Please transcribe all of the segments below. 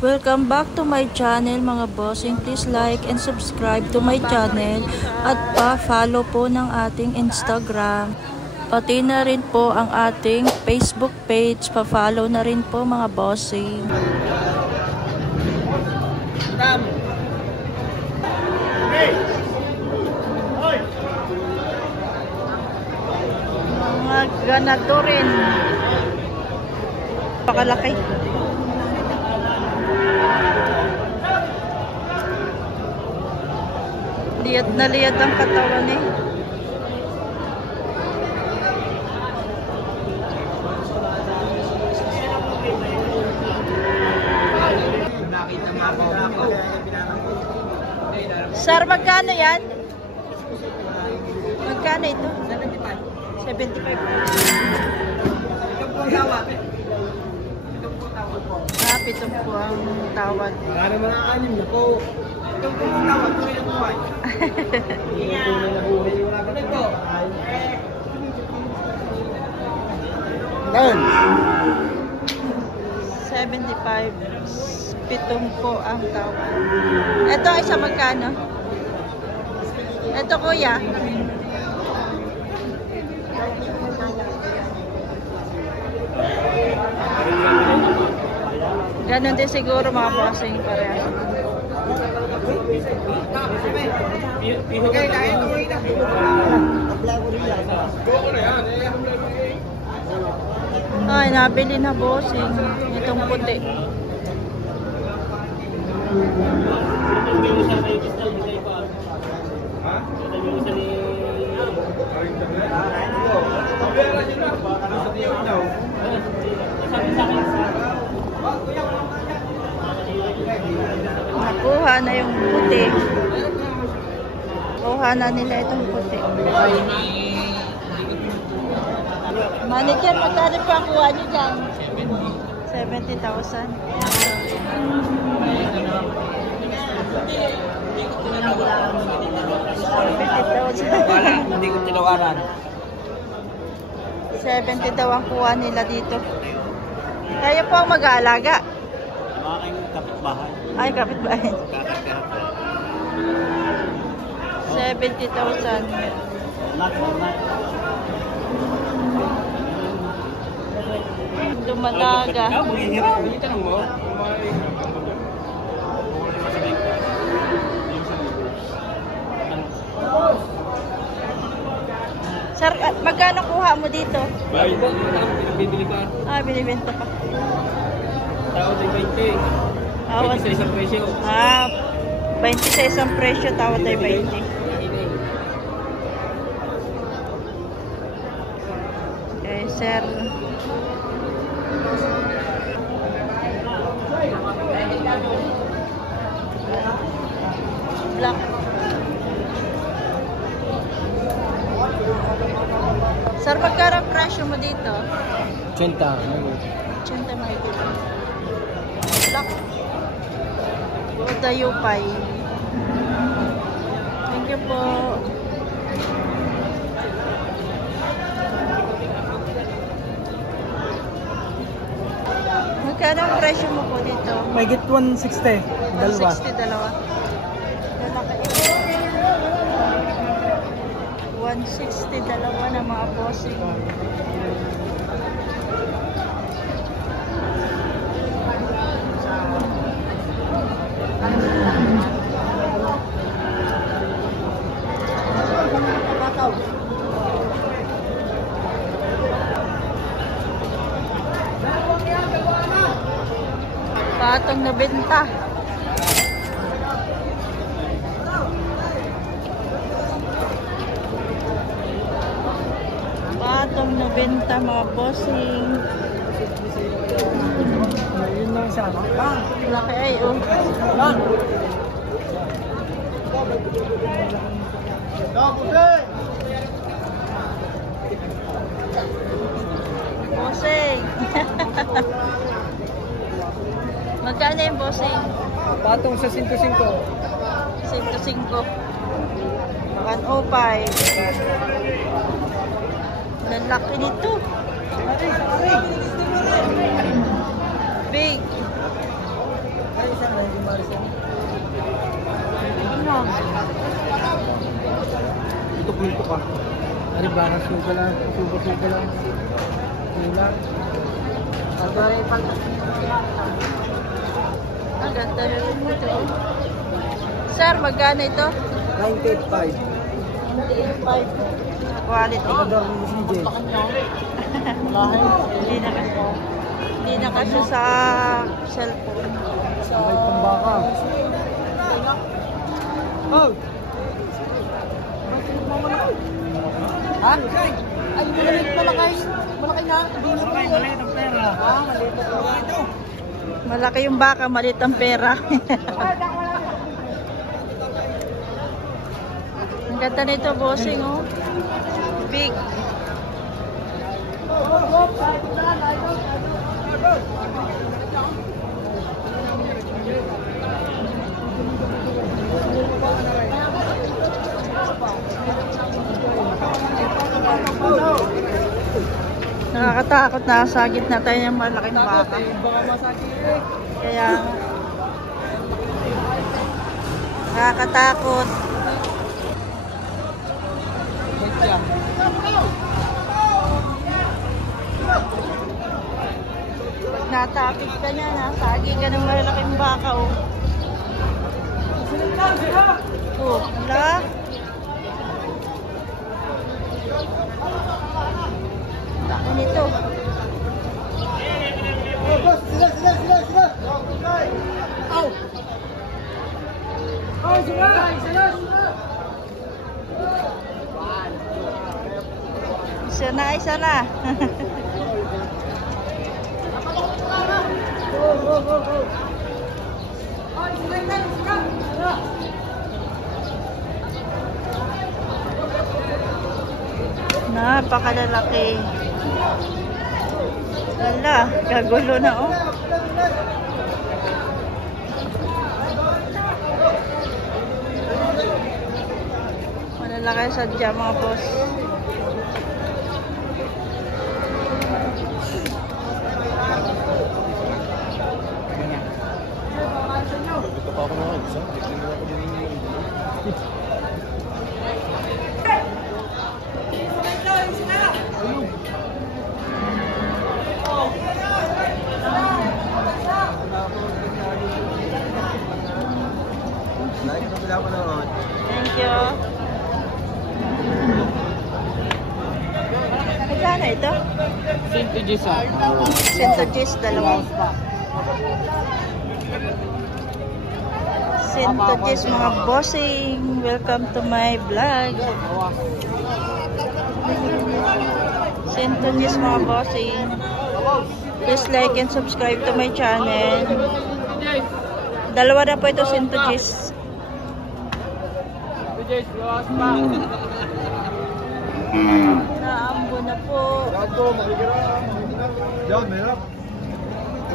Welcome back to my channel mga bossing. Please like and subscribe to my channel at pa-follow po ng ating Instagram. Pati na rin po ang ating Facebook page. Pa-follow na rin po mga bossing. Mga ganado rin. Pakalaki. Liyad na liyad ang katawan eh. Sir, magkano yan? Magkano ito? 75. 75. Pitong po ang tawad. Wala naman ang anim na po. Pitong po ang tawad. Tuloy na buhay. Tuloy na buhay. Wala ka po. Down. 75. Pitong po ang tawad. Ito isa magkano? Ito kuya. Ganon din siguro mga bossing pareha. Ay, nabili na bossing. Itong puti. Nakuha na yung puti. Nakuha na nila itong puti. Manager, magkano pa ang kuha nyo dyan? 70,000. 70,000. Hindi ko tinawaran. 70 daw ang kuha nila dito. Kaya po ang mag-aalaga. Mga kayong kapitbahay. Ay, kapitbahay. 70,000. Dumalaga. Sir, magkano kuha mo dito? Bibili ka. Ah, binibenta pa. Tawad ay 20. Tawad. 20 sa isang presyo. Ah, 20 sa isang presyo, tawad ay 20. Okay, sir. Black. Sir, magkano ang presyo mo dito? 80. 80 mga ito. Black. Buda Yupay. Thank you po. Magkano ang presyo mo po dito? May get 160. Dalawa. 160, dalawa. Lalaki. 160, dalawa na mga bossing. Patong na benta. Patong na benta mga bossing. Yun lang siya. Laki ay oh. Bossing. Magkano yung bossing? Patong sa 105. 105. 105. Lalaki nito. Big. bulto-bulto ka. Ano ba? Suga lang. Suga lang. Sila. Ang ganda na rin ito. Sir, magkano ito? 985. 5 quality. Kadang mo si Jay. Hindi na kasi sa cellphone. May pambaka. Oh! Ha? Ay, malaki na. Malaki ang pera. Ha? Malaki yung baka, maliit ang pera. Ang ganda nito, bossing, oh. Big. Nakakatakot, nasa gitna tayo ng malaking baka. Kaya nakakatakot. Pag natapit ka niya, nasagi ka ng malaking baka, oh. Oh, wala. Laki nito. Sila! Au! Oh, sila! Isa na. Go! Napakalalaki. Wala, kagulo na, oh. Malalaki sadya, mga boss. Ito pa ako na isa. Thank you. Magkano ito? Percentages ah. Percentages, dalawa. Percentages, mga bossing. Welcome to my vlog. Percentages, mga bossing. Please like and subscribe to my channel. Dalawa na po ito, percentages. Naambo na po. Diyan, meron.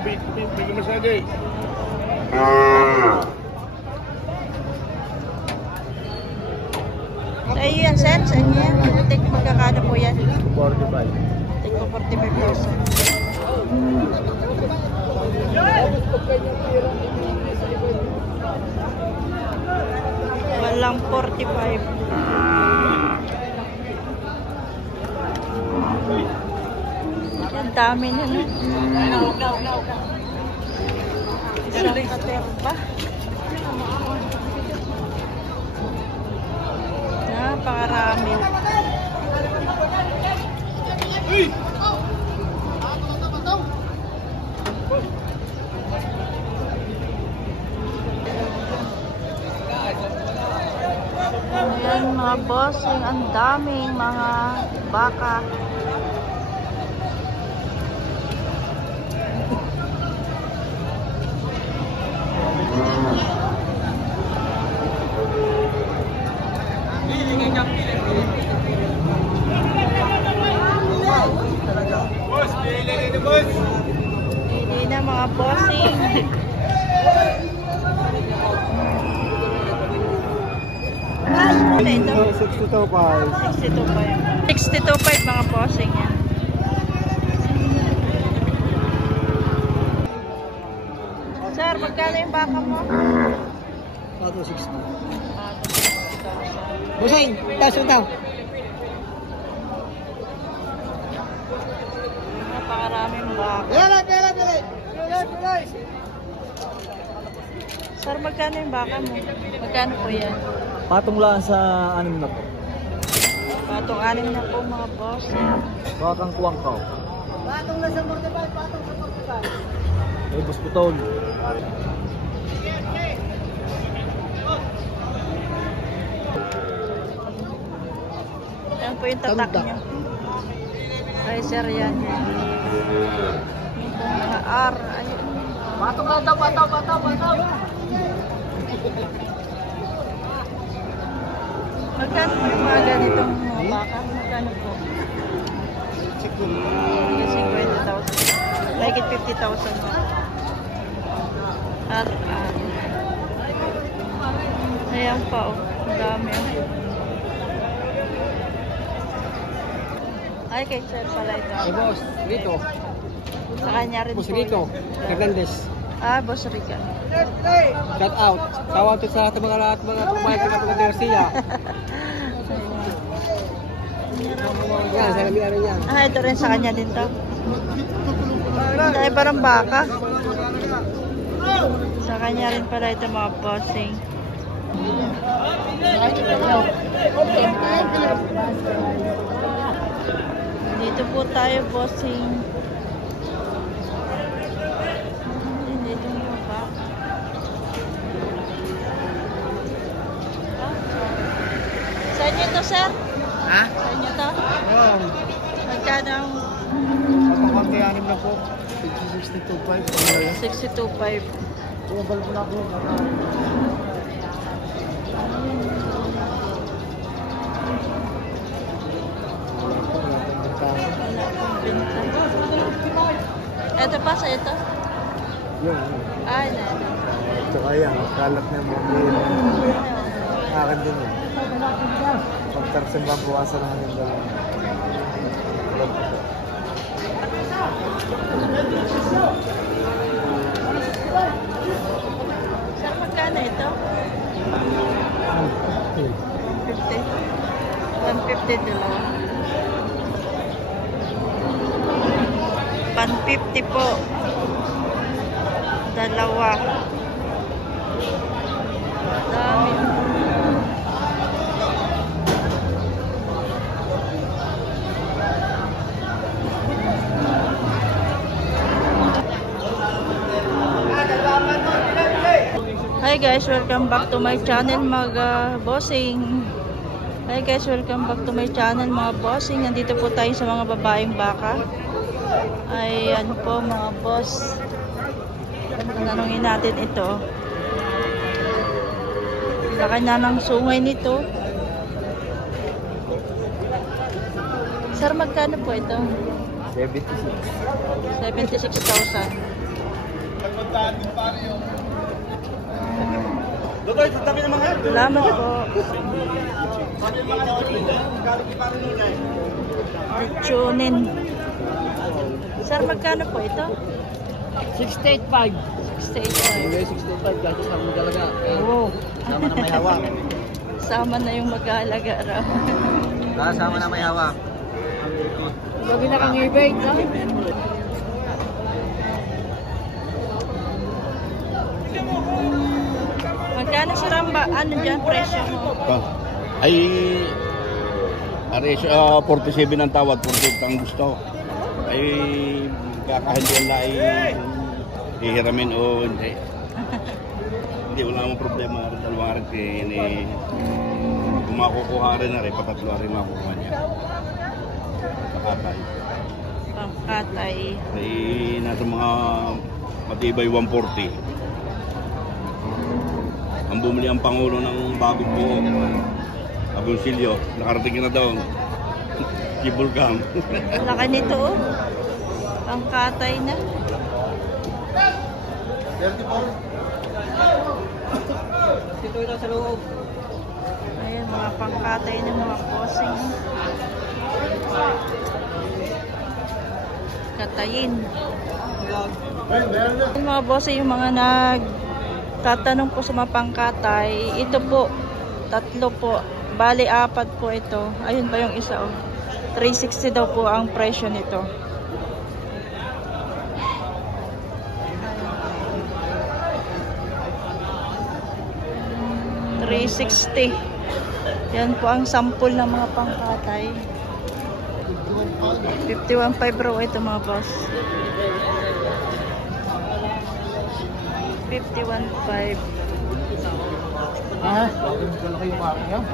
Bigyan mo siya, Jay. Sa iyo yan, Sen? Sa inyo yan? Tek, magkakano po yan? 45. Tek ko 45,000. Walang 45. Ang dami na, no? Isang katerba. Napakarami. Ayan, mga bossing, ang daming mga baka. Hindi na, mga bossing. Ano ito? 62.5. 62.5 mga bossing yan. Sir, magkano yung baka mo? 60. Busing, taas ito. Napakaraming baka. Sir, magkano yung baka mo? Magkano po yan? Patong lang sa anim na po. Patong 6 na po mga boss. Bakang kuwang ka. Patong na sa Mortebal, patong sa Mortebal. Ay, busputol. Yan po yung tatak niya. Ay, sir, yan. Yung po mga R. Ayun. Patong lang daw, patong. Magkano po yung mga ganitong mga baka? Magkano po? Yung 50,000. Like it 50,000 po. R. Ayan pa oh. Ang dami oh. Ay, kay sir pala ito. Ay, boss, Rito. Sa kanya rin Boss po. Rito, Hernandez. Boss Rica. Shout out. Shout out sa lahat mga pumayag na mga Garcia. Yan, sa labi rin yan. Ito rin sa kanya din to. Dahil parang baka. Sa kanya rin pala ito mga bossing. Dito po tayo bossing. Dito mo ba? Sa inyo to sir? Ha? Sa inyo to? Oo. Magkano ang Kapag anim na po. 62.5. 62.5? Bumabal po na po. Ito pa sa ito? Yun. Ay, Ito kaya. Kalat na mo. Akin din eh. Pagtarsin ba buwasan naman yung dalawa. sir, magkano ito? 150 dalawa. 150 po. Dalawa. Dami. Hi guys, welcome back to my channel mga bossing. Hi guys, welcome back to my channel mga bossing. Nandito po tayo sa mga babaeng baka. Ayan po mga boss. Tanungin natin ito. Laki na ng sungay nito. Sir, magkano po ito? 76,000. Salamat po. Lechonin. Sir, magkano po ito? 68.5. 68,000. 68.5 kasi sa mga talaga. Oo. Sama na may hawak. Sama na yung mag-aalaga raw. Sama na may hawak. Gabi na kang i-bait, ha? Magkano sir ang ano dyan, presyo mo? Ay, 47 ang tawad, 48 ang gusto. Ay, kakahindihan na ay ihiramin o hindi. Hindi, wala namang problema. Dalawang arat eh, kung makukuha rin na rin, patatlo rin makukuha niya. Pakatay. Pangkatay. Ay, nasa mga matibay 140. Ang bumili ang Pangulo ng bagong buo, Agoncillo, nakarating na daw. Kibulgam. Laki nito, oh. Pangkatay na. Dito ito sa loob. Ayan, mga pangkatay na mga posing. Katayin. Yung mga bossing, yung mga nagtatanong po sa mga pangkatay, ito po, 3 po. Bali, 4 po ito. Ayun pa yung isa, oh. 360 daw po ang presyo nito. 360. Yan po ang sample ng mga pangkatay. 51.5 raw ito mga boss. 51.5. Ah, bakit malaki yung aking yan?